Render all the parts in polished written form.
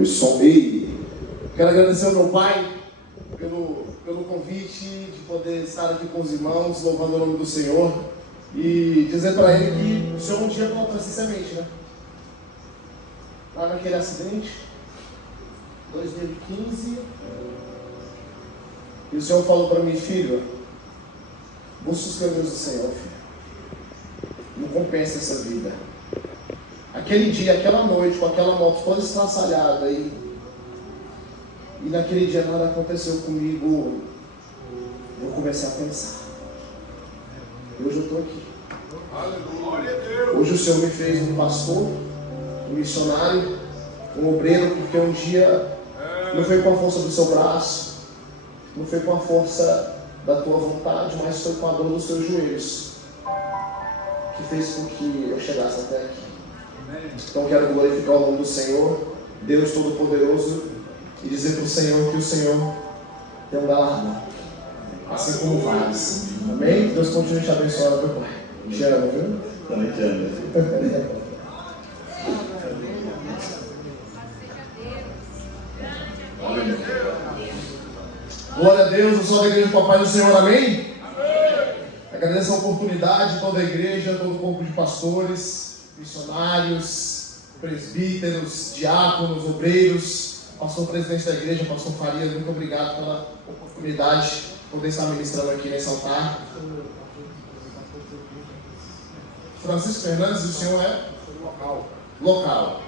E quero agradecer ao meu pai pelo convite de poder estar aqui com os irmãos, louvando o nome do Senhor, e dizer para ele que o Senhor um dia plantou essa semente, né? Lá naquele acidente, 2015, e o Senhor falou para mim: filho, busca os caminhos do Senhor, filho. Não compensa essa vida. Aquele dia, aquela noite, com aquela moto toda estraçalhada e naquele dia nada aconteceu comigo. Eu comecei a pensar. Hoje eu estou aqui. Hoje o Senhor me fez um pastor, um missionário, um obreiro, porque um dia não foi com a força do seu braço, não foi com a força da tua vontade, mas foi com a dor dos teus joelhos que fez com que eu chegasse até aqui. Então quero glorificar o nome do Senhor, Deus Todo-Poderoso, e dizer para o Senhor que o Senhor tem um galardão, assim como vários. Amém? Deus continue te abençoando, meu Pai. Te amo, viu? Também te amo. Glória a Deus, eu sou da igreja do Papai do Senhor, amém? Agradeço a oportunidade, toda a igreja, todo o corpo de pastores, missionários, presbíteros, diáconos, obreiros, pastor presidente da igreja, pastor Farias, muito obrigado pela oportunidade de poder estar ministrando aqui nesse altar. Francisco Fernandes, o senhor é? Local.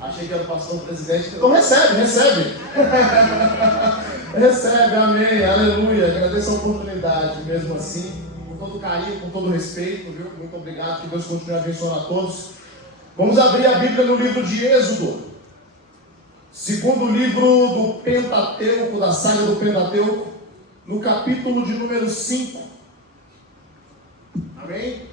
Achei que era o pastor presidente. Então recebe. Recebe, amém, aleluia. Agradeço a oportunidade, mesmo assim, com todo carinho, com todo respeito, viu? Muito obrigado, que Deus continue abençoando a todos. Vamos abrir a Bíblia no livro de Êxodo, segundo livro do Pentateuco, da saga do Pentateuco, no capítulo de número 5. Amém?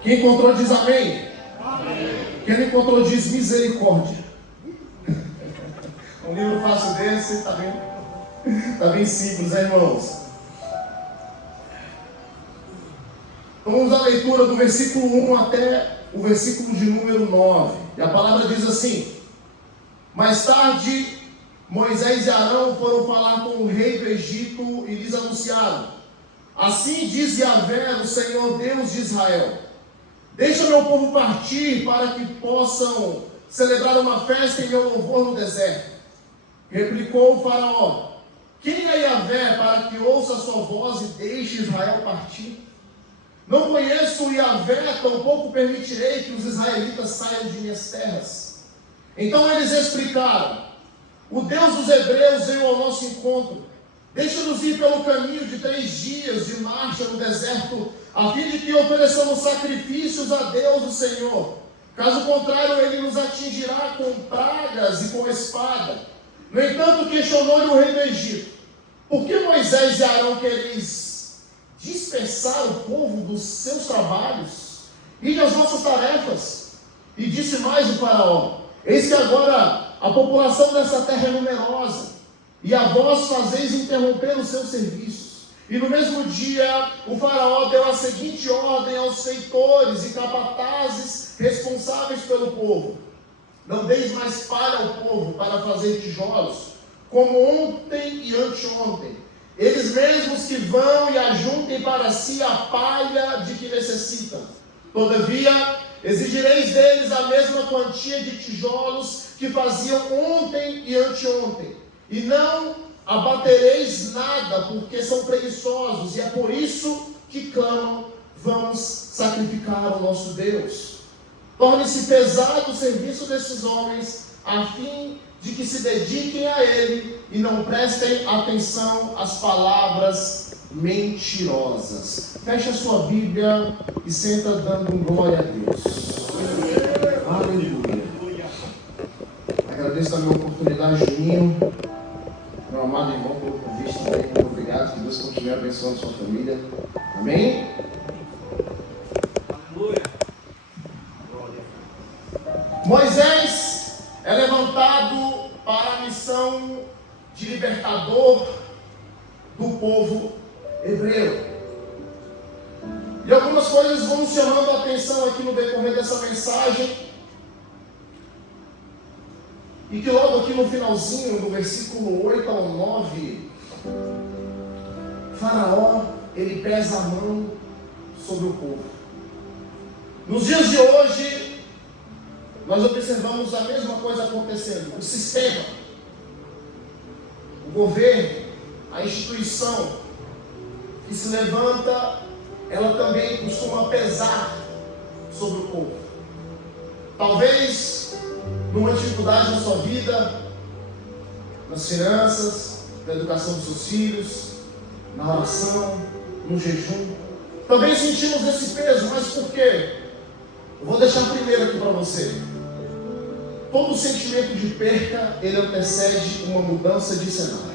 Quem encontrou diz amém. Amém. Quem não encontrou diz misericórdia. Um livro fácil desse, está bem simples, né, irmãos? Vamos à leitura do versículo 1 até o versículo de número 9. E a palavra diz assim: mais tarde, Moisés e Arão foram falar com o rei do Egito e lhes anunciaram: assim diz Yahvé, o Senhor Deus de Israel: deixa meu povo partir para que possam celebrar uma festa em meu louvor no deserto. Replicou o faraó: quem é Yahvé para que ouça a sua voz e deixe Israel partir? Não conheço o Yahvé, tampouco permitirei que os israelitas saiam de minhas terras. Então eles explicaram: o Deus dos hebreus veio ao nosso encontro. Deixa-nos ir pelo caminho de 3 dias de marcha no deserto, a fim de que ofereçamos sacrifícios a Deus, o Senhor. Caso contrário, ele nos atingirá com pragas e com espada. No entanto, questionou-lhe o rei do Egito: por que Moisés e Arão quereis dispersar o povo dos seus trabalhos e das nossas tarefas? E disse mais o faraó: eis que agora a população dessa terra é numerosa, e a vós fazeis interromper os seus serviços. E no mesmo dia, o faraó deu a seguinte ordem aos feitores e capatazes responsáveis pelo povo: não deis mais palha ao povo para fazer tijolos, como ontem e anteontem. Eles mesmos que vão e ajuntem para si a palha de que necessitam. Todavia, exigireis deles a mesma quantia de tijolos que faziam ontem e anteontem. E não abatereis nada, porque são preguiçosos, e é por isso que clamam: vamos sacrificar ao nosso Deus. Torne-se pesado o serviço desses homens, a fim de que se dediquem a ele e não prestem atenção às palavras mentirosas. Feche a sua Bíblia e senta dando glória a Deus. Aleluia. Agradeço também a oportunidade, Juninho, meu amado irmão, pelo convite também. Muito obrigado. Que Deus continue abençoando a sua família. Amém? Aleluia. Moisés é levantado para a missão de libertador do povo hebreu. E algumas coisas vão chamando a atenção aqui no decorrer dessa mensagem. E que logo aqui no finalzinho, do versículo 8 ao 9, Faraó, ele pesa a mão sobre o povo. Nos dias de hoje, nós observamos a mesma coisa acontecendo. O sistema, o governo, a instituição que se levanta, ela também costuma pesar sobre o povo. Talvez numa dificuldade na sua vida, nas finanças, na educação dos seus filhos, na oração, no jejum. Também sentimos esse peso, mas por quê? Eu vou deixar primeiro aqui para você. Todo sentimento de perca, ele antecede uma mudança de cenário.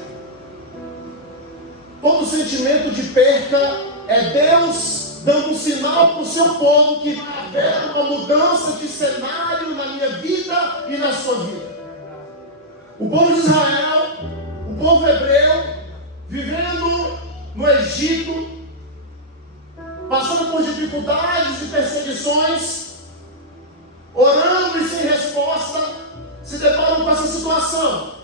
Todo sentimento de perca é Deus dando um sinal para o seu povo que vai haver uma mudança de cenário na minha vida e na sua vida. O povo de Israel, o povo hebreu, vivendo no Egito, passando por dificuldades e perseguições, orando e sem resposta, se deparam com essa situação.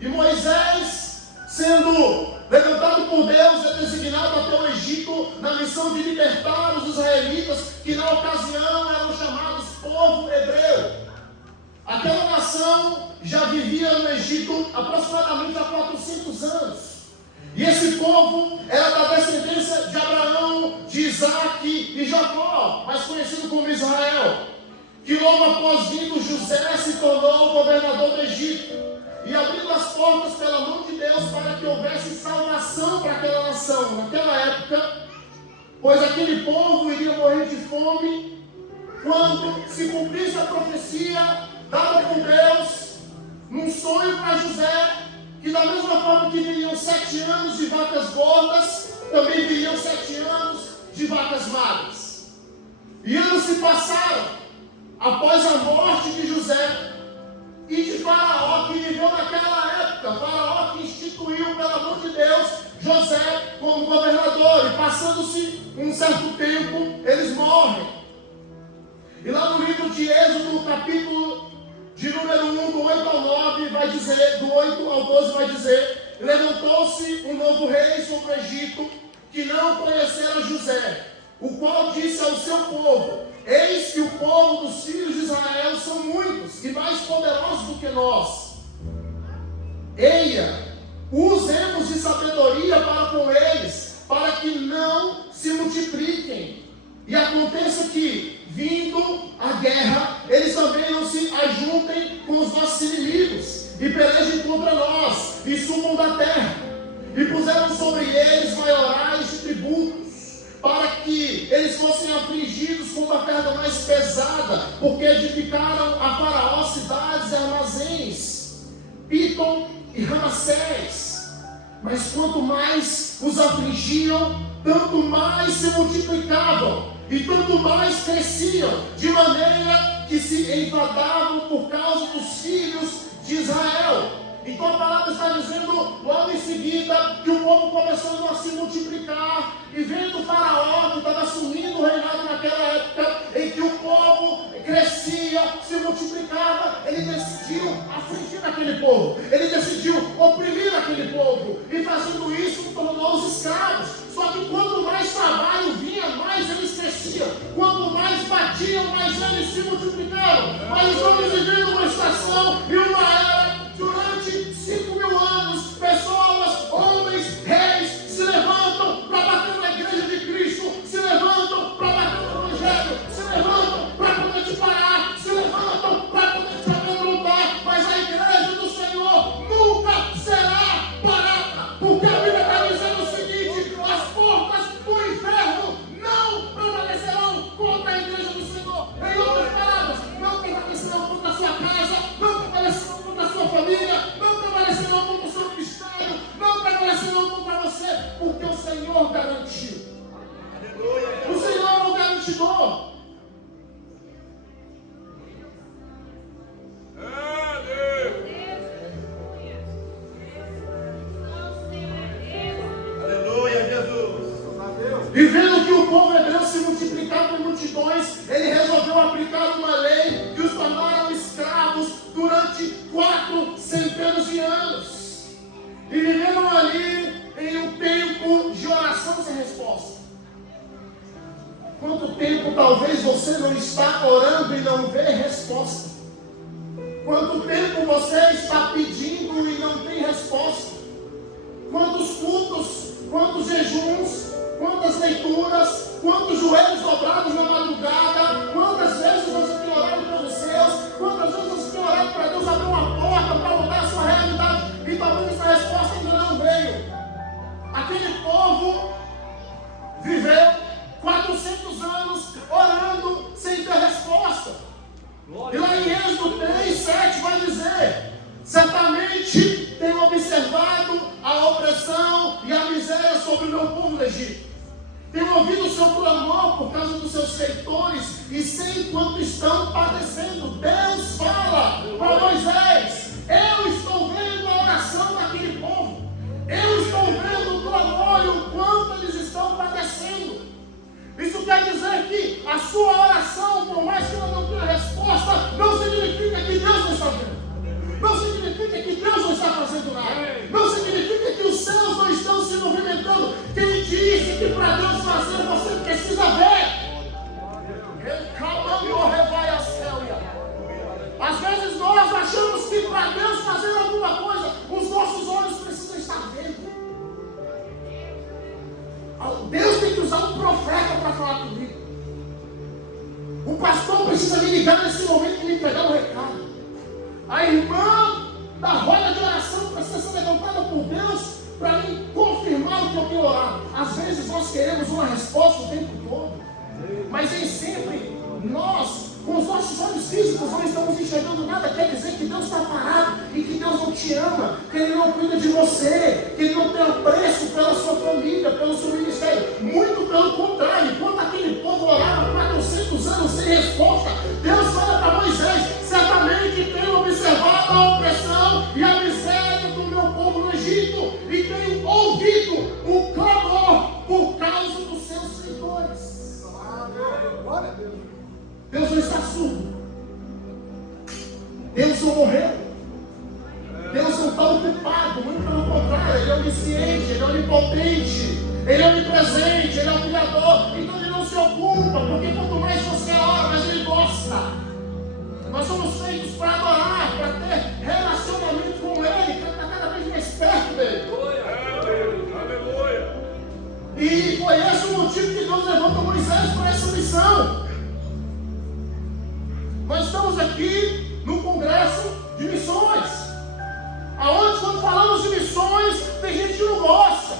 E Moisés, sendo levantado por Deus, é designado até o Egito na missão de libertar os israelitas, que na ocasião eram chamados povo hebreu. Aquela nação já vivia no Egito aproximadamente há 400 anos. E esse povo era da descendência de Abraão, de Isaac e Jacó, mais conhecido como Israel, que logo após vindo José se tornou o governador do Egito, e abrindo as portas pela mão de Deus para que houvesse salvação para aquela nação naquela época, pois aquele povo iria morrer de fome quando se cumprisse a profecia dada por Deus num sonho para José, que da mesma forma que viriam 7 anos de vacas gordas, também viriam 7 anos de vacas magras. E anos se passaram após a morte de José e de Faraó, que viveu naquela época. Faraó que instituiu, pelo amor de Deus, José como governador. E passando-se um certo tempo, eles morrem. E lá no livro de Êxodo, no capítulo de número 1, do 8 ao 9, vai dizer, do 8 ao 12 vai dizer: levantou-se um novo rei sobre o Egito, que não conhecera José, o qual disse ao seu povo: eis que o povo dos filhos de Israel são muitos e mais poderosos do que nós. Eia, usemos de sabedoria para com eles, para que não se multipliquem. E aconteça que, vindo a guerra, eles também não se ajuntem com os nossos inimigos, e pelejem contra nós, e subam da terra. E puseram sobre eles maiorais de tributos, para que eles fossem afligidos com uma carga mais pesada, porque edificaram a Faraó cidades e armazéns, Pitom e Ramassés. Mas quanto mais os afligiam, tanto mais se multiplicavam, e tanto mais cresciam, de maneira que se enfadavam por causa dos filhos de Israel. Então a palavra está dizendo logo em seguida que o povo começou a se multiplicar, e vendo o Faraó, que estava assumindo o reinado naquela época, em que o povo crescia, se multiplicava, ele decidiu afligir aquele povo, ele decidiu oprimir aquele povo, e fazendo isso tornou-os escravos. Só que quanto mais trabalho vinha, mais eles cresciam, quanto mais batiam, mais eles se multiplicaram. Mas estamos vivendo uma estação e uma era, durante 5.000 anos, pessoas, homens, reis, se levantam para bater na igreja de Cristo, se levantam para bater no Evangelho, se levantam para poder te parar, se levantam para poder te amedrontar, mas a igreja do Senhor nunca será parada, porque a Bíblia está dizendo o seguinte: as portas do inferno não prevalecerão contra a igreja do Senhor. Em outras palavras, não prevalecerão contra a sua casa, não prevalecerão contra a sua família, não prevalecerão contra o seu ministério, não prevalecerão contra você, porque o Senhor garantiu. O Senhor é o garantidor. E vendo que o povo hebreu se multiplicava em multidões, ele resolveu aplicar uma lei que os tornaram escravos durante 4 centenas de anos. E viveram ali em um tempo de oração sem resposta. Quanto tempo talvez você não está orando e não vê resposta? Quanto tempo você está pedindo e não tem resposta? Quantos cultos, quantos jejuns, quantas leituras, quantos joelhos dobrados na madrugada, quantas vezes você tem orado pelos seus, quantas vezes você tem orado para Deus abrir uma porta para mudar a sua realidade e talvez essa resposta ainda não veio. Aquele povo viveu 400 anos orando sem ter resposta. E lá em Êxodo 3:7 vai dizer: certamente tenho observado a opressão e a miséria sobre o meu povo no Egito. Tenho ouvido o seu clamor por causa dos seus feitores e sei quanto estão padecendo. Deus fala para Moisés: eu estou vendo a oração daquele povo. Eu estou vendo o clamor e o quanto eles estão padecendo. Isso quer dizer que a sua oração, por mais que ela não tenha resposta, não significa que Deus não está vendo. Não significa que Deus não está fazendo nada. Não significa que os céus não estão se movimentando. Quem disse que para Deus fazer você precisa ver? Às vezes nós achamos que para Deus fazer alguma coisa, os nossos olhos precisam estar vendo. Deus tem que usar um profeta para falar comigo. O pastor precisa me ligar nesse momento e me entregar um recado. A irmã da roda de oração precisa ser levantada por Deus para me confirmar o que eu tenho orado. Às vezes nós queremos uma resposta o tempo todo, mas nem sempre nós, com os nossos olhos físicos, não estamos enxergando nada. Quer dizer que Deus está parado e que Deus não te ama, que Ele não cuida de você, que Ele não tem apreço pela sua família, pelo seu ministério. Muito pelo contrário, enquanto aquele povo orava 400 anos sem resposta, Deus fala para Moisés: certamente tenho observado a opressão e a miséria do meu povo no Egito e tenho ouvido o clamor por causa dos seus feitores. Glória a Deus. Deus não está surdo. Deus não morreu. Deus não está ocupado. Muito pelo contrário, Ele é onisciente, Ele é onipotente, Ele é onipresente, Ele é o Criador. Então Ele não se ocupa, porque quanto mais você ora, mais Ele gosta. Nós somos feitos para adorar, para ter relacionamento com Ele, para estar cada vez mais perto dEle. Aleluia. E foi esse o motivo que Deus levanta Moisés para essa missão. Nós estamos aqui no congresso de missões, aonde quando falamos de missões, tem gente que não gosta.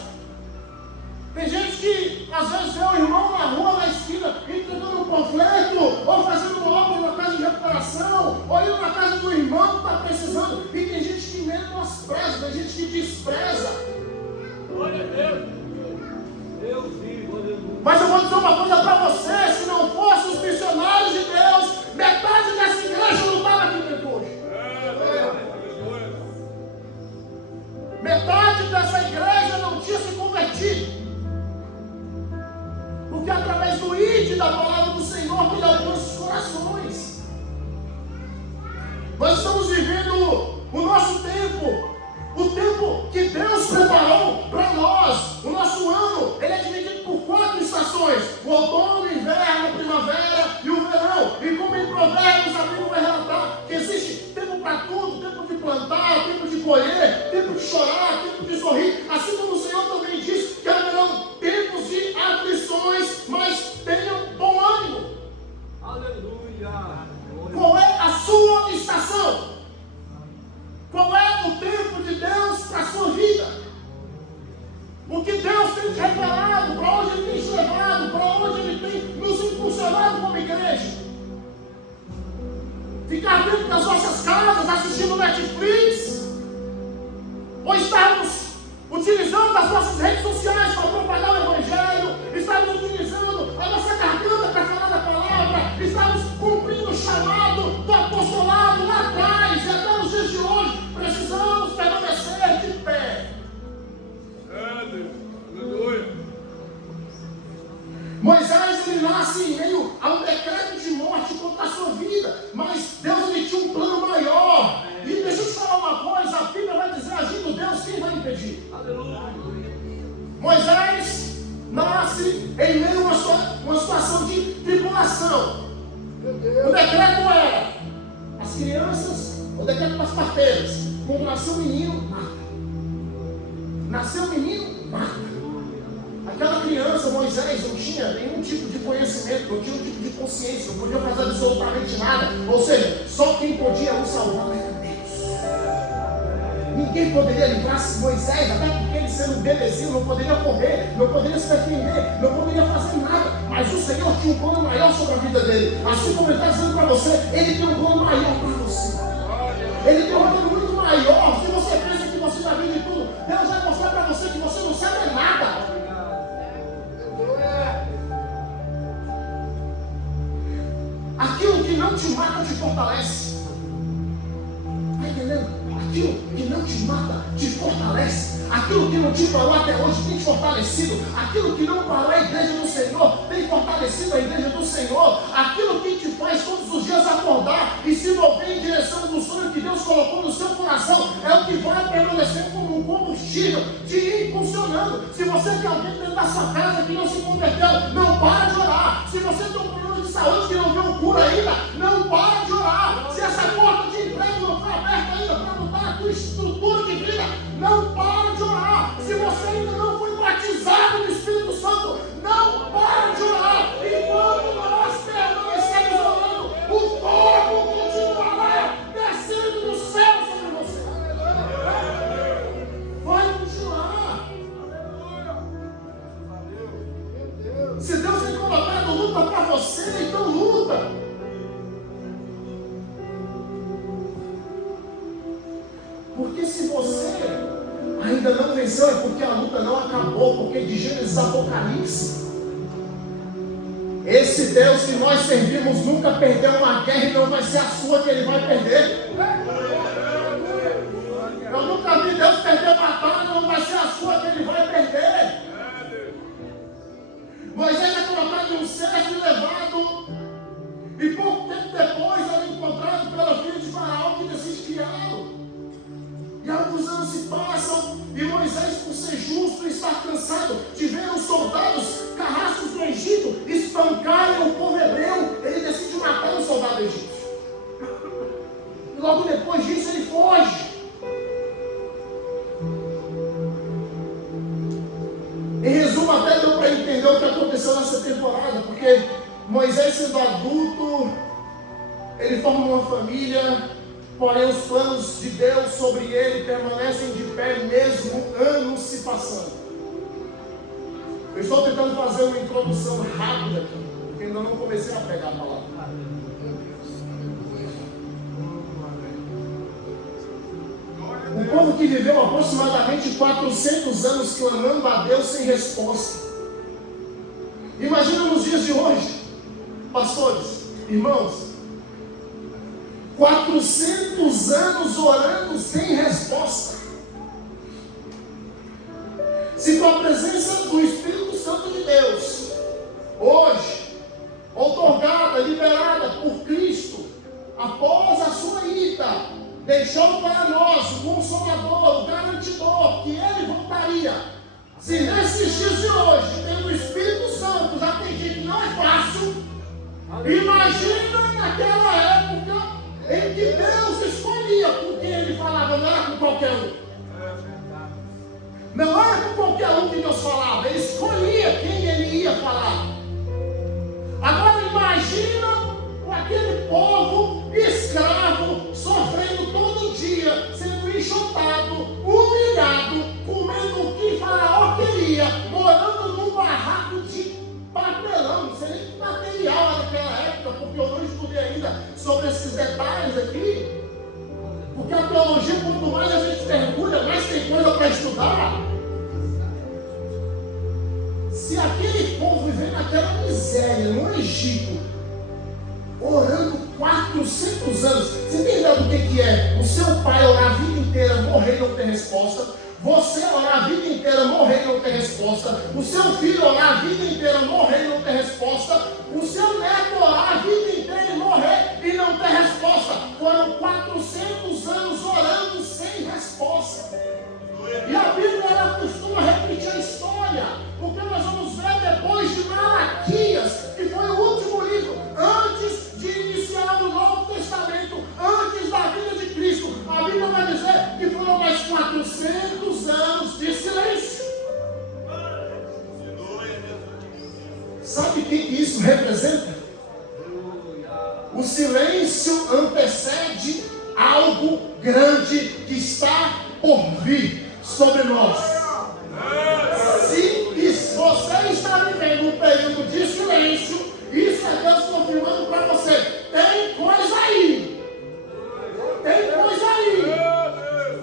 Tem gente que às vezes vê o irmão na rua, na esquina, entregando um panfleto, ou fazendo uma obra na casa de recuperação, ou indo na casa do irmão que está precisando. E tem gente que menospreza, tem gente que despreza. Glória a Deus. Deus vivo, aleluia. Mas eu vou dizer uma coisa para você: se não fossem os missionários de Deus, metade dessa igreja não estava aqui dentro hoje. Metade dessa igreja não tinha se convertido. Porque através do ID da palavra do Senhor que Ele alcança os corações. Nós estamos vivendo o nosso tempo. O tempo que Deus preparou para nós. O nosso ano, ele é dividido por 4 estações: o outono, o inverno, a primavera e o verão. E como em Provérbios a Bíblia vai relatar que existe tempo para tudo: tempo de plantar, tempo de colher, tempo de chorar, tempo de sorrir. Assim como o Senhor também diz que haverão tempos de aflições, mas tenham bom ânimo. Aleluia. Qual é a sua estação? Qual é o tempo de Deus para a sua vida? O que Deus tem te revelado, para onde Ele tem te levado, para onde Ele tem nos impulsionado como igreja? Ficar dentro das nossas casas assistindo Netflix? Ou estarmos utilizando as nossas redes sociais para propagar o Evangelho? Estarmos utilizando a nossa garganta para falar da palavra? Estarmos cumprindo o chamado do apostolado lá atrás e até nos dias de hoje? Precisamos permanecer de pé. Aleluia. Moisés Moisés nasce em meio a uma situação de tribulação. O decreto era: as crianças, o decreto para as parteiras, quando nasceu um menino, mata. Nasceu um menino, mata. Aquela criança, Moisés, não tinha nenhum tipo de conhecimento, não tinha nenhum tipo de consciência, não podia fazer absolutamente nada. Ou seja, só quem podia o salvar era Deus. Ninguém poderia livrar Moisés, até porque ele sendo um bebezinho, não poderia correr, não poderia se defender, não poderia fazer nada. Mas o Senhor tinha um plano maior sobre a vida dele. Assim como ele está dizendo para você, ele tem um plano maior para você. Ele tem um plano muito maior. Se você pensa que você está vendo de tudo, Deus vai mostrar para você que você não sabe nada. Aquilo que não te mata te fortalece. Está entendendo? Aquilo que não te mata te fortalece. Aquilo que não te parou até hoje tem te fortalecido. Aquilo que não parou a igreja do Senhor tem fortalecido a igreja do Senhor. Aquilo que te faz todos os dias acordar e se mover em direção do sonho que Deus colocou no seu coração é o que vai permanecer como um combustível te impulsionando. Se você tem alguém dentro da sua casa que não se converteu, não para de orar. Se você tem um problema de saúde que não viu cura ainda, não para de orar. Se essa porta de emprego não foi aberta ainda para mudar a tua estrutura de vida, não para de orar. Se você ainda não foi batizado no Espírito Santo, não para de orar. Enquanto nós permanecemos orando, o fogo continuará descendo do céu sobre você. Vai continuar. Se Deus tem colocado luta para você, então luta. Porque se você ainda não venceu, é porque a luta não acabou. Porque de Gênesis a Apocalipse, esse Deus que nós servimos nunca perdeu uma guerra e não vai ser a sua que ele vai perder. Eu nunca vi Deus perder batalha, não vai ser a sua que ele vai perder. Moisés é colocado em um cesto e levado, e pouco tempo depois era encontrado pela filha de Faraó que decide criá-lo. E alguns anos se passam, e Moisés, por ser justo e estar cansado de ver os soldados carrascos do Egito espancarem o povo hebreu, ele decide matar um soldado egípcio. E logo depois disso ele foge. Em resumo, até deu para entender o que aconteceu nessa temporada, porque Moisés, sendo adulto, ele forma uma família. Porém, os planos de Deus sobre ele permanecem de pé mesmo anos se passando. Eu estou tentando fazer uma introdução rápida aqui, porque ainda não comecei a pegar a palavra. Um povo que viveu aproximadamente 400 anos clamando a Deus sem resposta. Imagina nos dias de hoje, pastores, irmãos, 400 anos orando sem resposta. Se com a presença do Espírito Santo de Deus, hoje, outorgada, liberada por Cristo, após a sua ida, deixou para nós o Consolador, o Garantidor, que Ele voltaria. Se nesses dias de hoje, tendo o Espírito Santo, já tem gente que não é fácil, imagina naquela época em que Deus escolhia com quem Ele falava, não era com qualquer um. Não era com qualquer um que Deus falava, Ele escolhia quem Ele ia falar. Agora imagina aquele povo escravo, sofrendo todo dia, sendo enxotado, humilhado, comendo o que Faraó queria, morando num barraco de papelão, não sei nem que material era naquela época, porque eu não estudei ainda sobre esses detalhes aqui. Porque a teologia, quanto mais a gente mergulha, mais tem coisa para estudar. Se aquele povo viver naquela miséria, no Egito, orando 400 anos, você tem ideia do que é? O seu pai orar a vida inteira, morrer e não ter resposta. Você orar a vida inteira, morrer e não ter resposta. O seu filho orar a vida inteira, morrer e não ter resposta. O seu neto orar a vida inteira e morrer e não ter resposta. Foram 400 anos orando sem resposta. E a Bíblia ela costuma repetir a história. por vir sobre nós. Se você está vivendo um período de silêncio, isso é Deus confirmando para você: tem coisa aí. Tem coisa aí.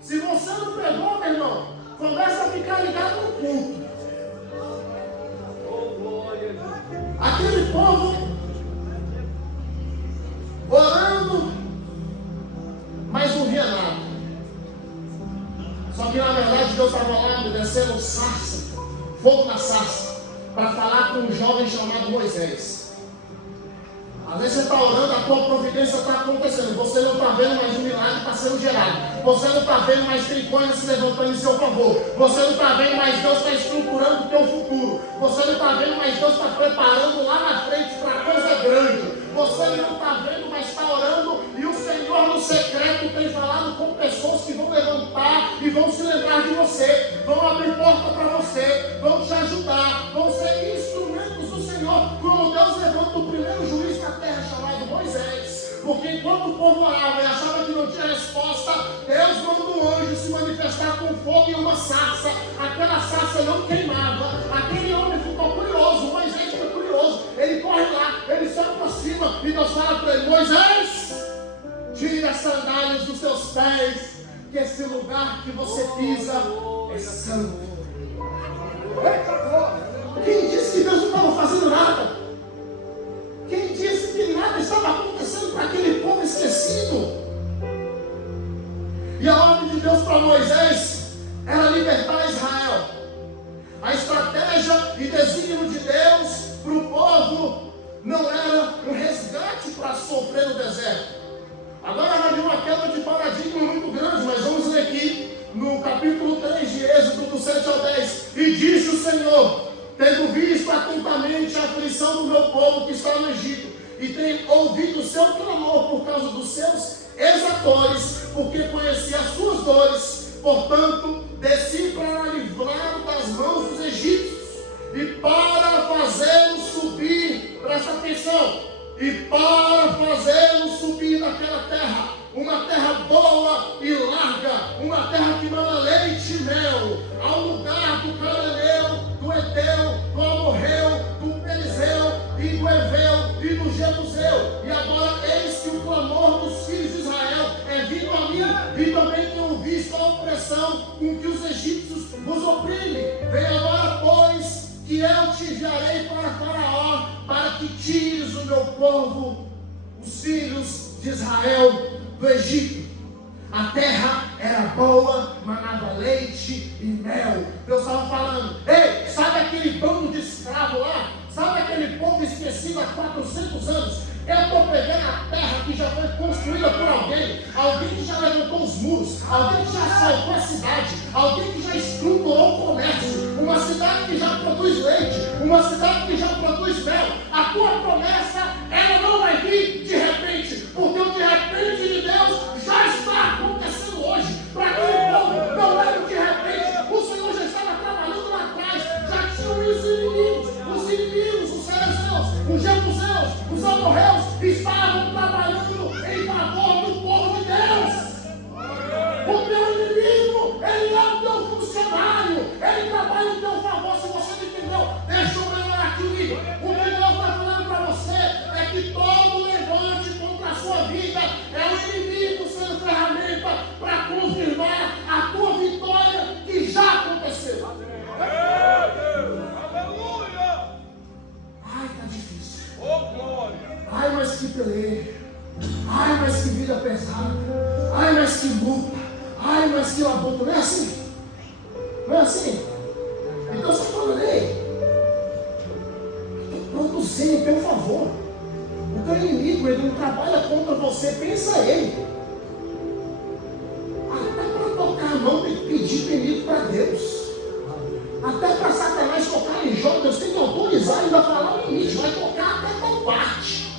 Se você não pegou, meu irmão, começa a ficar ligado no culto. Aquele povo orando, mas não via nada. Só que na verdade Deus estava lá descendo sarça, fogo na sarça, para falar com um jovem chamado Moisés. Às vezes você está orando, a tua providência está acontecendo, você não está vendo, mas o milagre está sendo gerado. Você não está vendo, mas tem coisas se levantando em seu favor. Você não está vendo, mas Deus está estruturando o teu futuro. Você não está vendo, mas Deus está preparando lá na frente para coisa grande. Você não está vendo, mas está orando, e o Senhor no secreto tem falado com pessoas que vão levantar e vão se lembrar de você, vão abrir porta para você, vão te ajudar, vão ser instrumentos do Senhor, como Deus levanta o primeiro juiz da terra chamado Moisés. Porque enquanto o povo orava e achava que não tinha resposta, Deus manda um anjo se manifestar com fogo e uma sarça. Aquela sarça não queimava. Aquele homem ficou curioso, Moisés ficou curioso. Ele corre lá, ele se aproxima e Deus fala para ele: Moisés, tira as sandálias dos seus pés, que esse lugar que você pisa é santo. Quem disse que Deus não estava fazendo nada? Quem disse que nada estava acontecendo para aquele povo esquecido? E a ordem de Deus para Moisés era libertar Israel. A estratégia e desígnio de Deus para o povo não era um resgate para sofrer no deserto. Agora vai vir uma quebra de paradigma muito grande, mas vamos ler aqui no capítulo 3 de Êxodo, do 7 ao 10. E disse o Senhor: tendo visto atentamente a aflição do meu povo que está no Egito, e tenho ouvido o seu clamor por causa dos seus exatores, porque conheci as suas dores, portanto, desci para livrar das mãos dos egípcios, e para fazê-los subir, presta atenção, e para fazê-los subir daquela terra, uma terra boa e larga, uma terra que mana leite e mel, ao lugar do cananeu, do Eteu, do Amorreu, do Perizeu e do Eveu e do Jebuseu. E agora eis que o clamor dos filhos de Israel é vindo a mim, e também tenho visto a opressão com que os egípcios vos oprimem. Vem agora, pois, que eu te enviarei para Faraó, para que tires o meu povo, os filhos de Israel, do Egito. A terra era boa, manava leite e mel. Deus estava falando: ei, sabe aquele bando de escravo lá? Sabe aquele povo esquecido há 400 anos? Eu estou pegando a terra que já foi construída por alguém que já levantou os muros, alguém que já assaltou a cidade, alguém que já estruturou o comércio, uma cidade que já produz leite, uma cidade que já produz mel. A tua promessa, ela não vai vir de repente, porque o de repente de Deus já está acontecendo hoje. Para aquele povo, não era de repente, o Senhor já estava trabalhando lá atrás, já tinham os inimigos, os Cerezeus, os Jebuseus, os Amorreus, estavam trabalhando em favor do povo de Deus. O teu inimigo, ele é o teu funcionário, ele trabalha em teu favor. Se você não entendeu, deixa eu melhorar aqui. O que Deus está falando para você é que todo levante contra a sua vida é o inimigo sendo ferramenta para confirmar a tua vitória que já aconteceu. Aleluia! Ai, está difícil. Oh, glória! Ai, mas que peleia. Ai, mas que vida pesada. Ai, mas que luta. Ai, mas que labuta. Não é assim? Não é assim? Então você fala: ei, estou produzindo em teu favor. O teu inimigo, ele não trabalha contra você, pensa ele. Até para tocar a mão tem que pedir permissão para Deus. Até para Satanás tocar em Jó, Deus tem que autorizar e ainda falar o limite. Vai tocar até tal parte.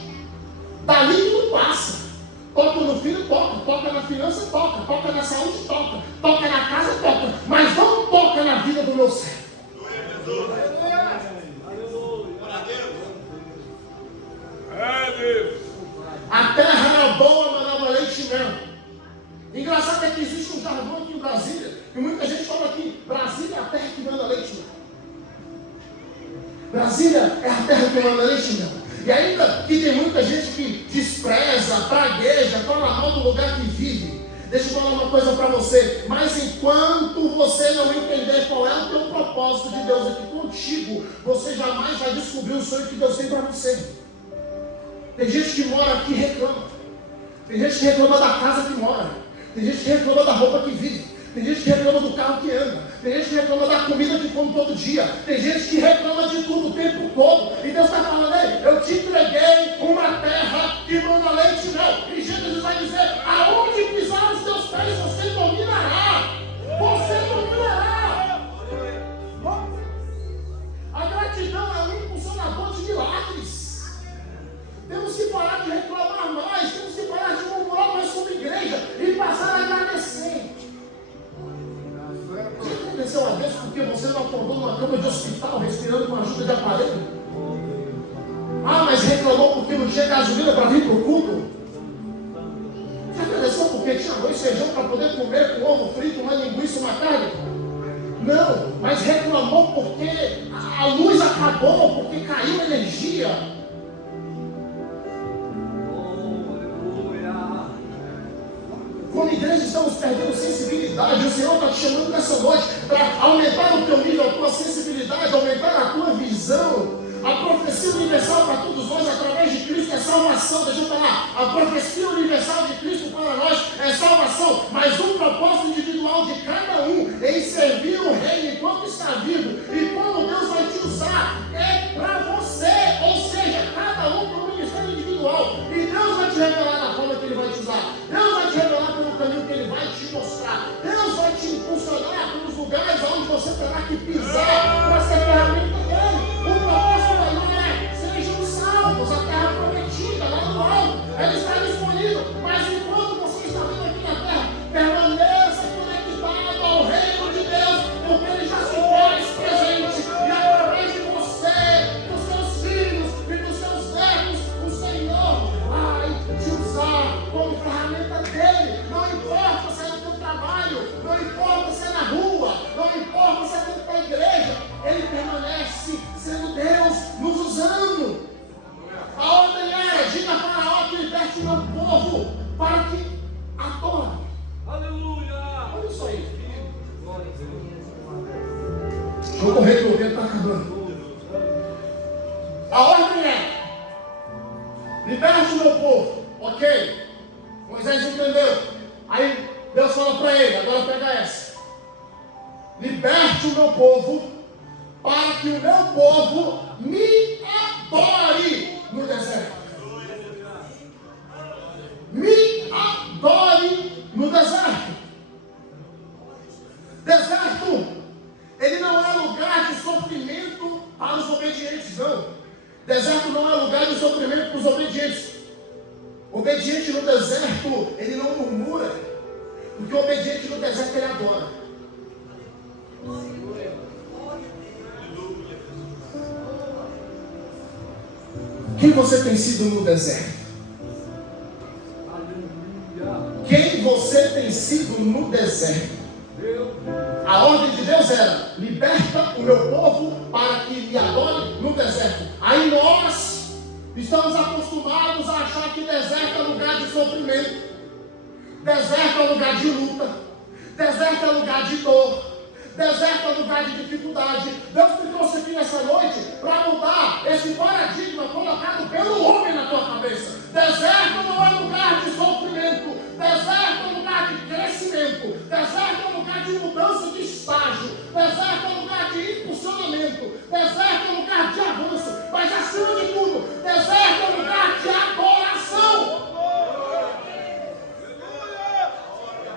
Dali que não passa. Toca no filho, toca na finança, toca na saúde, toca na casa, toca, mas não toca na vida do meu servo. A terra era boa, manava leite e mel. Engraçado é que existe jargão aqui em Brasília, e muita gente fala que Brasília é a terra que manda leite. Brasília é a terra que manda leite, não. E ainda que tem muita gente que despreza, pragueja, fala mal do lugar que vive. Deixa eu falar uma coisa para você. Mas enquanto você não entender qual é o teu propósito de Deus aqui contigo, você jamais vai descobrir o sonho que Deus tem para você. Tem gente que mora aqui e reclama. Tem gente que reclama da casa que mora. Tem gente que reclama da roupa que vive. Tem gente que reclama do carro que anda. Tem gente que reclama da comida que come todo dia. Tem gente que reclama de tudo o tempo todo. E Deus está falando, ei, eu te entreguei uma terra que manda leite e mel. E Jesus vai dizer, aonde pisar os teus pés, você dominará. Você dominará. A gratidão é um impulsionador de milagres. Temos que parar de reclamar mais. Temos que parar de murmurar mais sobre igreja e passar a agradecer. Você agradeceu a Deus porque você não acordou numa cama de hospital respirando com a ajuda de aparelho? Ah, mas reclamou porque não tinha gasolina para vir para o culto? Você agradeceu porque tinha arroz e feijão para poder comer com ovo frito, uma linguiça, uma carne? Não, mas reclamou porque a luz acabou, porque caiu a energia. Como igreja estamos perdendo sensibilidade. O Senhor está te chamando nessa noite para aumentar o teu nível, a tua sensibilidade, aumentar a tua visão. A profecia universal para todos nós através de Cristo é salvação. Deixa eu falar, a profecia universal de Cristo para nós é salvação, mas o propósito individual de cada um em servir o reino enquanto está vivo e como Deus vai te usar é para você, ou seja, cada um para um ministério individual. E Deus vai te revelar da forma que Ele vai te usar. Deus vai te revelar pelo caminho que Ele vai te mostrar. Deus vai te impulsionar pelos lugares onde você terá que pisar para ser ferramenta dele. O propósito da igreja é: sejam salvos, a terra prometida lá no alto, ela está disponível. Mas enquanto você está vindo aqui na terra, permaneça conectado ao reino de Deus, porque Ele já se faz presente. E através de você, dos seus filhos e dos seus netos, o Senhor vai te usar como ferramenta dele. Não importa se é no teu trabalho, não importa se é na rua, não importa se é dentro da igreja, Ele permanece sendo Deus nos usando. A ordem era: diga a Faraó que liberte o meu povo para que adore. Aleluia! Olha isso aí. Deixa eu correr que o vento está acabando. A ordem é: liberte o meu povo. Ok? Moisés entendeu. Aí Deus fala para ele: agora pega essa. Liberte o meu povo para que o meu povo me adore no deserto. Me adore no deserto. Deserto, ele não é lugar de sofrimento para os obedientes, não. Deserto não é lugar de sofrimento para os obedientes. Obediente no deserto, ele não murmura, porque o obediente no deserto ele adora. Quem você tem sido no deserto? Quem você tem sido no deserto? A ordem de Deus era: liberta o meu povo para que me adore no deserto. Aí nós estamos acostumados a achar que deserto é lugar de sofrimento, deserto é lugar de luta, deserto é lugar de dor, deserto é lugar de dificuldade. Deus te trouxe aqui nessa noite para mudar esse paradigma colocado pelo homem na tua cabeça. Deserto não é lugar de sofrimento, deserto é lugar de crescimento, deserto é lugar de mudança de estágio, deserto é lugar de impulsionamento, deserto é lugar de avanço, mas acima de tudo, deserto é lugar de adoração.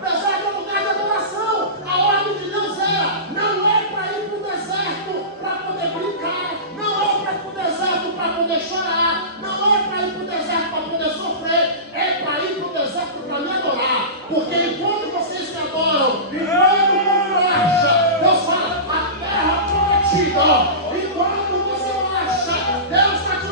Deserto é lugar de adoração. A ordem de Deus era: não é para ir para o deserto para poder brincar, não é para ir para o deserto para poder chorar, não é para ir para o deserto para poder sofrer, é para ir para o deserto para me adorar. Porque enquanto vocês me adoram, enquanto o marcha, Deus fala: a terra prometida. Enquanto você marcha, Deus está te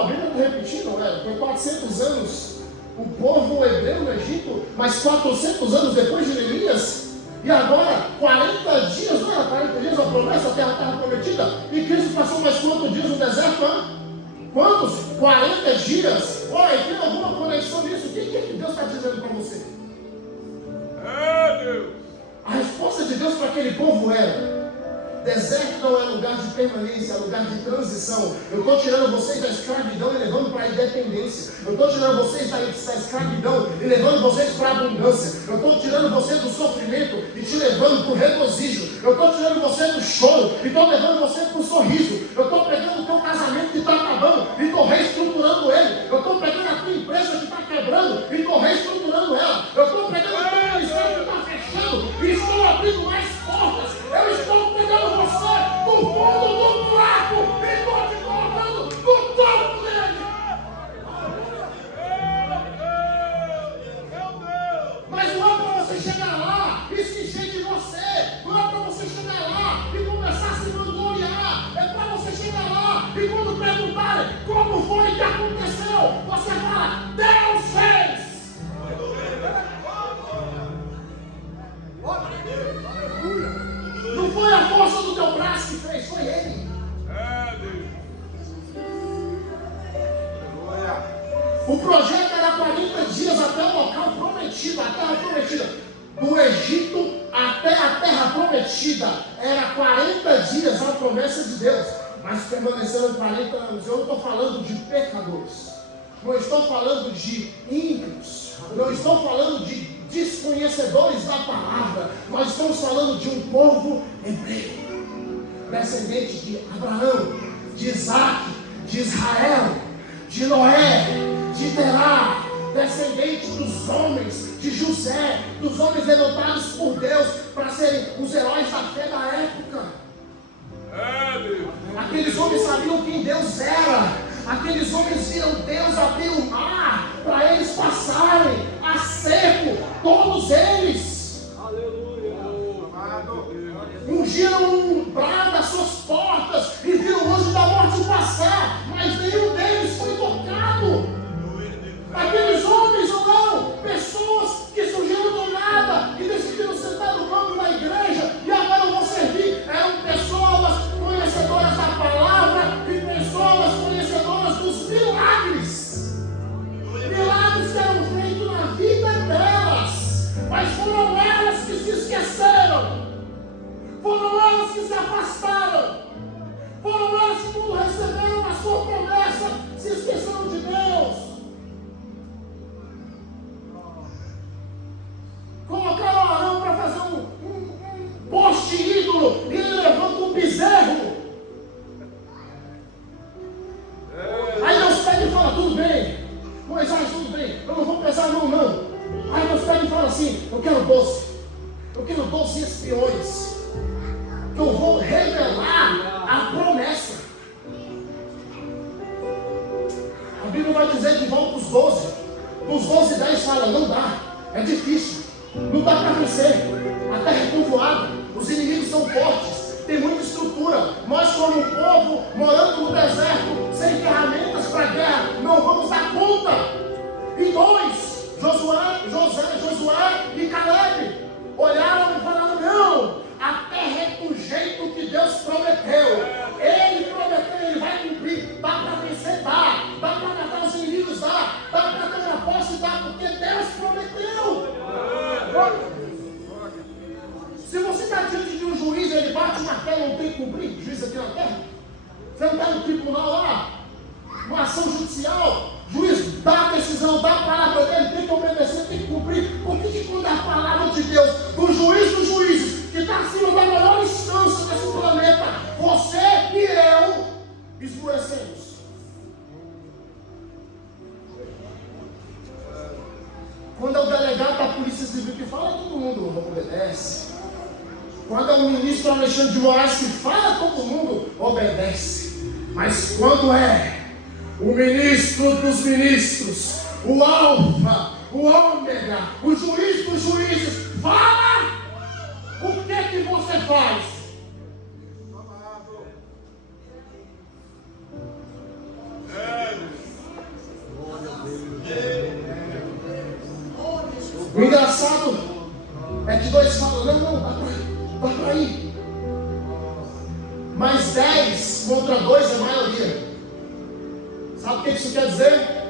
povo, a Bíblia está repetindo, foi 400 anos o povo hebreu no Egito, mas 400 anos depois de Neemias, e agora 40 dias, não era 40 dias a promessa, a terra prometida, e Cristo passou mais quantos dias no deserto? Quantos? 40 dias. Olha, tem alguma conexão nisso? O que Deus está dizendo para você? É Deus. A resposta de Deus para aquele povo era: deserto não é lugar de permanência, é lugar de transição. Eu estou tirando vocês da escravidão e levando para a independência. Eu estou tirando vocês da escravidão e levando vocês para a abundância. Eu estou tirando você do sofrimento e te levando para o regozijo. Eu estou tirando você do choro e estou levando você para o sorriso. Eu estou pegando o teu casamento que está acabando e estou reestruturando ele. Eu estou pegando a tua empresa que está quebrando e estou reestruturando ela. Eu estou pegando o teu ministério que está fechando e estou abrindo mais portas. Eu estou pegando você do fundo do buraco e estou te colocando no topo dele. Mas não é para você chegar lá e se encher de você. Não é para você chegar lá e começar a se vangloriar. É para você chegar lá e quando perguntarem como foi que aconteceu, você fala: Deus fez. Não foi a força do teu braço que fez, foi Ele. É Deus. O projeto era 40 dias até o local prometido, a terra prometida. Do Egito até a terra prometida era 40 dias a promessa de Deus. Mas permaneceram 40 anos. Eu não estou falando de pecadores. Não estou falando de ímpios. Não estou falando de desconhecedores da palavra. Nós estamos falando de um povo hebreu, descendente de Abraão, de Isaac, de Israel, de Noé, de Terá, descendente dos homens de José, dos homens levantados por Deus para serem os heróis da fé da época. Aqueles homens sabiam quem Deus era. Aqueles homens viram Deus abrir o mar para eles passarem a seco, todos eles. Aleluia. Ungiram o umbral das suas portas e viram o anjo da morte passar, mas nenhum deles foi tocado. Aqueles homens ou não, pessoas que surgiram do nada e decidiram sentar no banco da igreja e agora vão servir, eram pessoas conhecedoras da palavra e pessoas conhecedoras dos milagres. Milagres que eram feitos na vida delas, mas foram elas que se esqueceram. Foram elas que se afastaram. Foram elas que, quando receberam a sua promessa, se esqueceram de Deus. Colocaram Arão para fazer um poste ídolo e ele levanta um bezerro. Aí Deus pega e fala: tudo bem, Moisés, tudo bem, eu não vou pesar a mão não. Aí Deus pega e fala assim: eu quero 12 espiões, que eu vou revelar a promessa. A Bíblia vai dizer que vão para os 12. Dos 12, 10 fala: não dá, é difícil, não dá para vencer, a terra é povoada, os inimigos são fortes, tem muita estrutura. Nós, como povo, morando no deserto, sem ferramentas para a guerra, não vamos dar conta. E 2, Josué e Caleb olharam e falaram: não, a terra é do jeito que Deus prometeu. Ele prometeu, ele vai cumprir. Dá para vencer, dá para matar os inimigos, dá para ter uma posse, dá, porque Deus prometeu. Se você está diante de um juiz, ele bate o martelo, não tem que cumprir, o juiz aqui na terra. Você não está no tribunal lá, uma ação judicial, juiz dá a decisão, dá a palavra dele, tem que obedecer, tem que cumprir. Por que quando a palavra de Deus, do juiz dos juízes, que está acima da maior instância desse planeta, você e eu esmorecemos? Quando é o delegado da Polícia Civil que fala, todo mundo obedece. Quando é o ministro Alexandre de Moraes que fala, todo mundo obedece. Mas quando é o ministro dos ministros, o alfa, o ômega, o juiz dos juízes, fala, o que você faz? O engraçado é que 2 falam, não, dá para ir. Mas 10 contra 2 é maioria. Sabe o que isso quer dizer?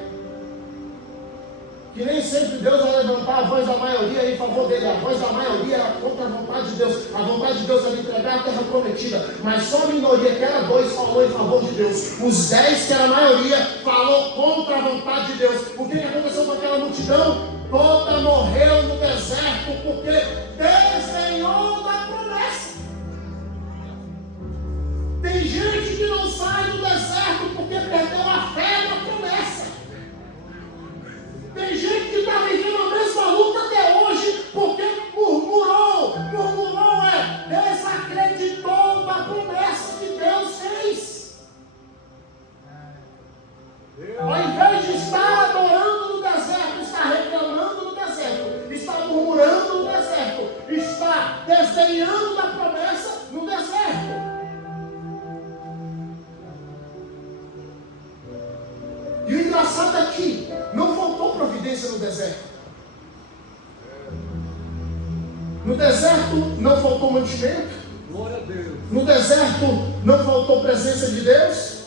Que nem sempre Deus vai levantar a voz da maioria em favor dele. A voz da maioria era contra a vontade de Deus. A vontade de Deus era entregar a terra prometida. Mas só a minoria, que era 2, falou em favor de Deus. Os 10, que era a maioria, falou contra a vontade de Deus. O que aconteceu com aquela multidão? Toda morreu no deserto porque desdenhou da promessa. Tem gente que não sai do deserto porque perdeu a fé na promessa. Tem gente que está vivendo a mesma luta até hoje porque murmurou, desacreditou da promessa que Deus fez. Ao invés de estar adorando no deserto, está reclamando no deserto, está murmurando no deserto, está desdenhando da promessa no deserto. E o engraçado é que não faltou providência no deserto. No deserto não faltou mantimento. Glória a Deus. No deserto não faltou presença de Deus.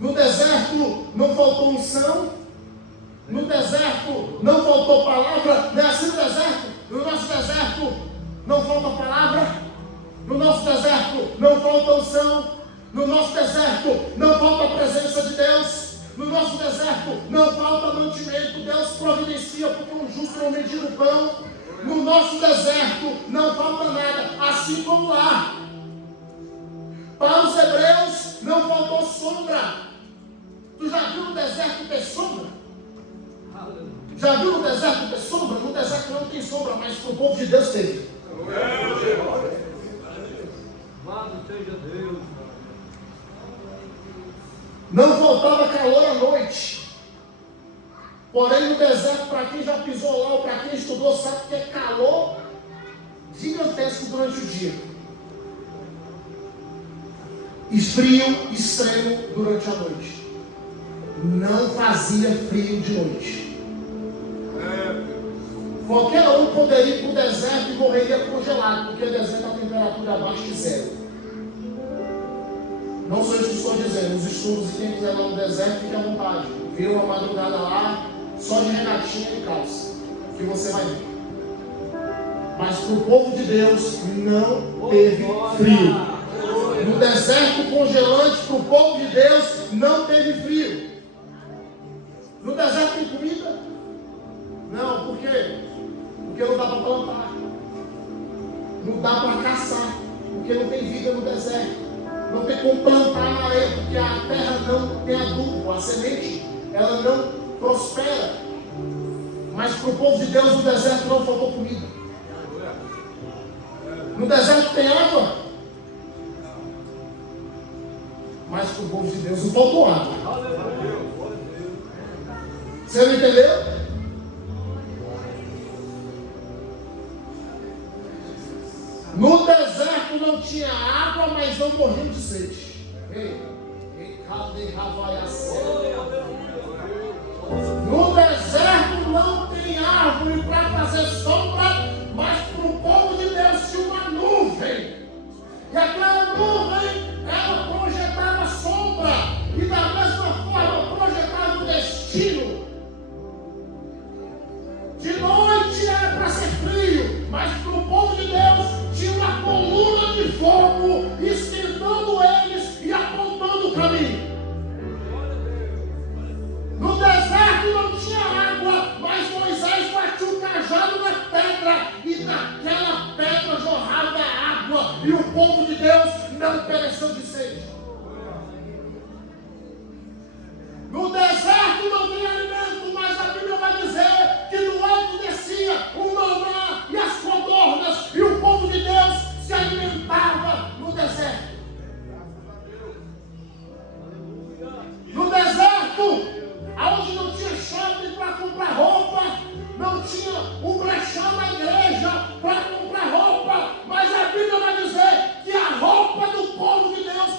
No deserto não faltou unção. No deserto não faltou palavra. Não é assim no deserto? No nosso deserto não falta palavra. No nosso deserto não falta unção. No nosso deserto não falta a presença de Deus. No nosso deserto não falta mantimento. Deus providencia porque um justo não medira o pão. No nosso deserto não falta nada, assim como lá. Para os hebreus não faltou sombra. Tu já viu no deserto ter sombra? Já viu no deserto ter sombra? No deserto não tem sombra, mas para o povo de Deus teve. Louvado seja Deus. Não faltava calor à noite. Porém, no deserto, para quem já pisou lá ou para quem estudou, sabe que é calor gigantesco durante o dia. E frio extremo durante a noite. Não fazia frio de noite. Qualquer um poderia ir para o deserto e morreria congelado, porque o deserto a temperatura é abaixo de 0. Não sou eu que estou dizendo, os estudos e quem quiser lá no deserto, fique à vontade. Vira uma madrugada lá, só de regatinha e calça, que você vai ver. Mas para o povo de Deus não teve frio. No deserto congelante, para o povo de Deus não teve frio. No deserto tem comida? Não, por quê? Porque não dá para plantar. Não dá para caçar, porque não tem vida no deserto. Não tem como plantar na areia, porque a terra não tem adubo, a semente, ela não prospera. Mas para o povo de Deus, no deserto não faltou comida. No deserto tem água. Mas para o povo de Deus não faltou água. Você não entendeu? No deserto não tinha água, mas não morriam de sede. No deserto não tem árvore para fazer sombra, mas para o povo de Deus tinha uma nuvem. E aquela nuvem, ela projetava sombra. E da mesma forma projetava o destino. De noite era para ser frio, mas para o povo de Deus tinha uma coluna de fogo esquentando eles e apontando o caminho. No deserto não tinha água, mas Moisés batia o cajado na pedra e daquela pedra jorrava água e o povo de Deus não pereceu de sede. No deserto não tem alimento, mas a Bíblia vai dizer que do alto descia o maná e as codornas e o povo de Deus se alimentava no deserto. No deserto, onde não tinha shopping para comprar roupa, não tinha um brechó na igreja para comprar roupa, mas a Bíblia vai dizer que a roupa do povo de Deus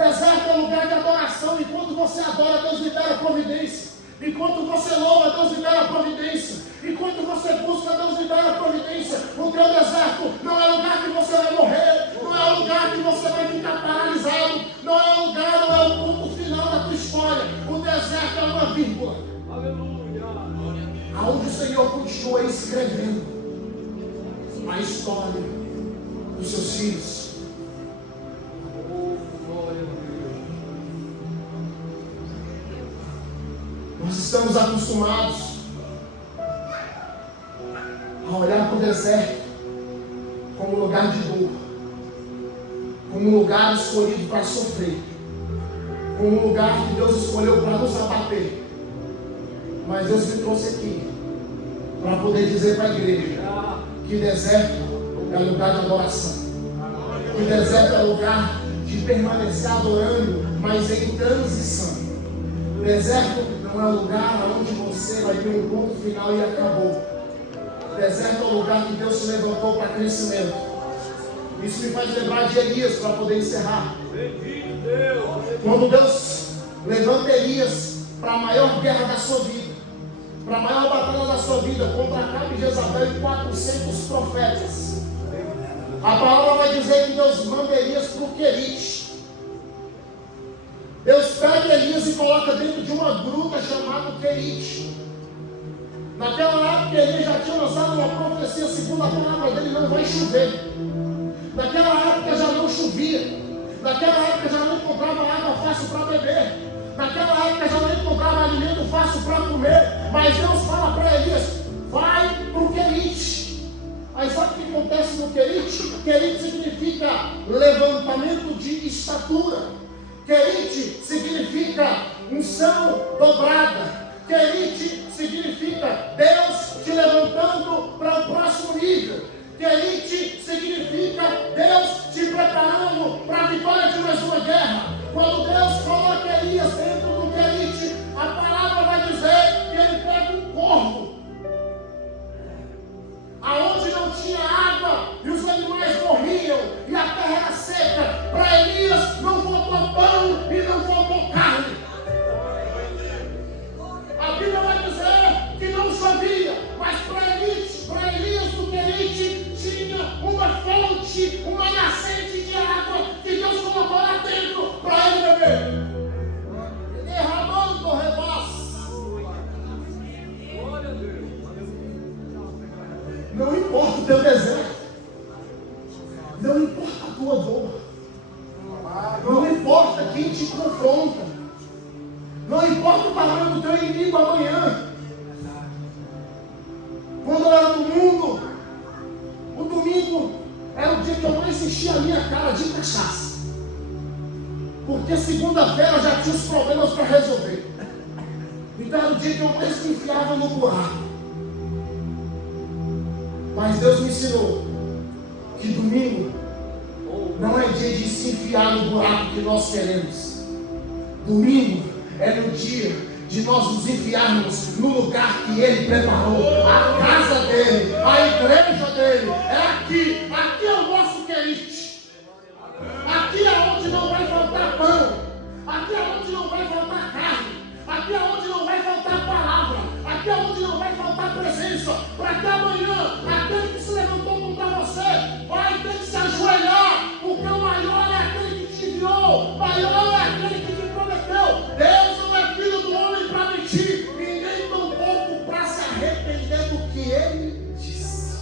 Deserto é lugar de adoração. Enquanto você adora, Deus libera providência. Enquanto você louva, Deus libera providência. Enquanto você busca, Deus libera providência. O teu deserto não é lugar que você vai morrer. Não é lugar que você vai ficar paralisado. Não é lugar, não é o ponto final da tua história. O deserto é uma vírgula. Aleluia. Aonde o Senhor continua escrevendo a história dos seus filhos. Oh, glória a Deus. Nós estamos acostumados a olhar para o deserto como lugar de dor, como lugar escolhido para sofrer, como lugar que Deus escolheu para nos abater. Mas Deus me trouxe aqui para poder dizer para a igreja que deserto é lugar de adoração, que deserto é lugar de permanecer adorando, mas em transição. Deserto não é lugar onde você vai ter um ponto final e acabou. Deserto é o lugar que Deus se levantou para crescimento. Isso me faz lembrar de Elias para poder encerrar. Bendito Deus. Quando Deus levanta Elias para a maior guerra da sua vida, para a maior batalha da sua vida, contra Acabe e Jezabel e 400 profetas, a palavra vai dizer que Deus manda Elias para o Querite. Deus pega Elias e coloca dentro de uma gruta chamada Querite. Naquela época Elias já tinha lançado uma profecia, segundo a palavra dele, não vai chover. Naquela época já não chovia. Naquela época já não encontrava água fácil para beber. Naquela época já não encontrava alimento fácil para comer. Mas Deus fala para Elias: vai para o Querite. Aí sabe o que acontece no Querite? Querite significa levantamento de estatura. Querite significa unção dobrada. Querite significa Deus te levantando para o próximo nível. Querite significa Deus te preparando para a vitória de mais uma guerra. Quando Deus coloca Elias dentro do Querite, a palavra vai dizer que ele pega um corvo, aonde não tinha água e os animais morriam e a terra era seca. Para Elias não faltou pão e não faltou carne. A Bíblia vai dizer que não chovia, mas para Elias do Querite tinha uma fonte, uma nascente de água que Deus colocou lá dentro para ele beber. Derramando o rebaço. Glória a Deus. Não importa o teu deserto, não importa a tua dor, não importa quem te confronta, não importa o tamanho do teu inimigo amanhã. Quando eu era do mundo, o domingo era o dia que eu mais enchia a minha cara de cachaça, porque segunda-feira eu já tinha os problemas para resolver. Então era o dia que eu mais me enfiava no buraco. Mas Deus me ensinou que domingo não é dia de se enfiar no buraco que nós queremos. Domingo é no dia de nós nos enfiarmos no lugar que Ele preparou, a casa dele, a igreja dele. É aqui, aqui é o nosso Querite. Aqui é onde não vai faltar pão, aqui é onde não vai faltar carne, aqui é onde não vai faltar palavra, aqui é onde não vai faltar presença, para que amanhã aquele que se levantou contra você vai ter que se ajoelhar, porque o maior é aquele que te enviou, maior é aquele que te prometeu. Deus não é filho do homem para mentir, e nem tampouco para se arrepender do que ele disse.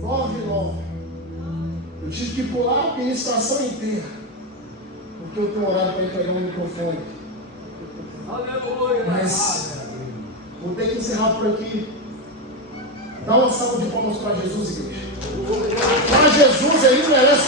9:09. Eu tive que pular a ministração inteira, porque eu tenho orado para entregar o microfone. Aleluia. Mas vou ter que encerrar por aqui. Dá uma salva de palmas para Jesus, igreja. Para Jesus, Ele merece